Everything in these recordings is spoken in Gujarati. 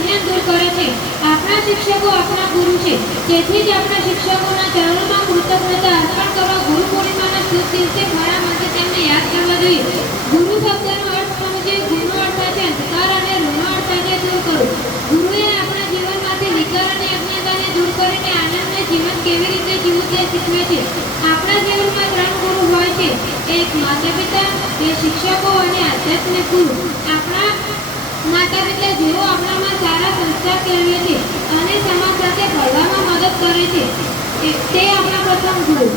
અજ્ઞાન દૂર કરે છે। આપણા શિક્ષકો આપણા ગુરુ છે, તેથી જ આપણા શિક્ષકોના ચરણોમાં કૃતજ્ઞતા અર્પણ કરવા ગુરુ પૂર્ણિમાના શુભ દિવસે ખરા મનથી તેમને યાદ કરવા જોઈએ। ગુરુ શબ્દનો અર્થ સમજીએ। ગુરુનો અર્થ થાય છે અંધકાર અને ઋણનો અર્થ થાય છે દૂર કરવું। ગુરુએ આપણા જીવનમાંથી વિકાર અને અજ્ઞાનતાને દૂર કરીને આનંદમય જીવન કેવી રીતે જીવવું તે શીખવે છે। આપણા જીવનમાં 3 ગુરુ હોય છે, એક માતા પિતા, બે શિક્ષકો અને આધ્યાત્મિક ગુરુ। આપણા માતા પિતા જેઓ આપણામાં સારા સંસ્કાર કેળવે છે અને સમાજ સાથે ભળવામાં મદદ કરે છે, તે આપણા પ્રથમ ગુરુ।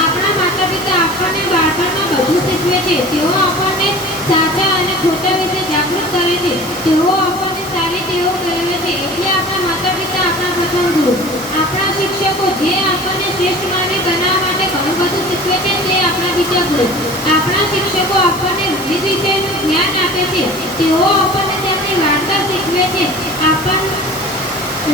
આપણા માતા પિતા આપણને બાળપણમાં બધું શીખવે છે। તેઓ આપણને સાચા અને ખોટા વિશે જાગૃત કરે છે। તેઓ આપણને સારી ટેવો કેળવે છે, એટલે આપણા માતા પિતા આપણા પ્રથમ ગુરુ। આપણા શિક્ષકો જે આપણને શ્રેષ્ઠ માનવી બનાવવા માટે ઘણું બધું શીખવે છે, તે આપણા બીજા ગુરુ। આપણા શિક્ષકો આપણને વિવિધ વિષયનું જ્ઞાન આપે છે। તેઓ આપણને તેમની વાર્તા શીખવે છે,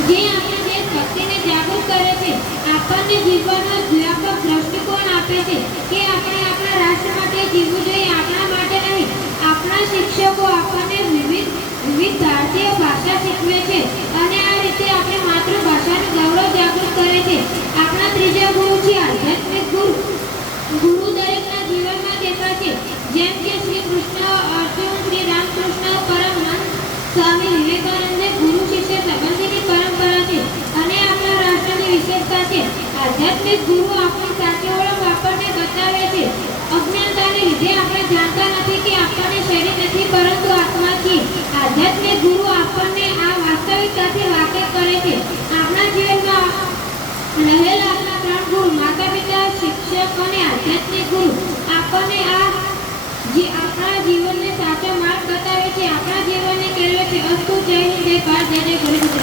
જે આપણા દેશ ભક્તિને જાગૃત કરે છે। આપણને જીવનનો વ્યાપક દ્રષ્ટિકોણ આપે છે કે આપણે આપણા રાષ્ટ્ર માટે જીવવું જોઈએ, આપણા માટે નહીં। આપણા શિક્ષકો આપણને વિવિધ ભારતીય ભાષા શીખવે છે અને આ રીતે આપણે માતૃભાષાનું ગૌરવ જાગૃત કરે છે। આપણા ત્રીજા ગુરુ છે આધ્યાત્મિક ગુરુ। ગુરુ દરેકના જીવનમાં દેખાય છે, જેમ કે શ્રી કૃષ્ણ, અર્જુન, શ્રી રામકૃષ્ણ, પરમહંસ સ્વામી વિવેકાનંદે ગુરુ શિષ્ય સંબંધની પરંપરા છે અને આપણા રાષ્ટ્રની વિશેષતા છે। આધ્યાત્મિક ગુરુ આપણી સાચી ઓળખ આપણને બતાવે છે। અજ્ઞાનતાને લીધે આપણે જાણતા નથી કે આપણને શરીર નથી પરંતુ આત્મા છીએ। આધ્યાત્મિક ગુરુ આપણને આ વાસ્તવિકતાથી વાકેફ કરે છે। આપણા જીવનમાં રહેલા આપણા 3 ગુરુ માતા પિતા, શિક્ષક અને આધ્યાત્મિક ગુરુ આપણને આપણા જીવનને સાચો માર્ગ બતાવે છે, આપણા જીવનને કેળવે છે। અસ્તુ, જય હિન્દ, જય ભારત, જય જય ગુરુ।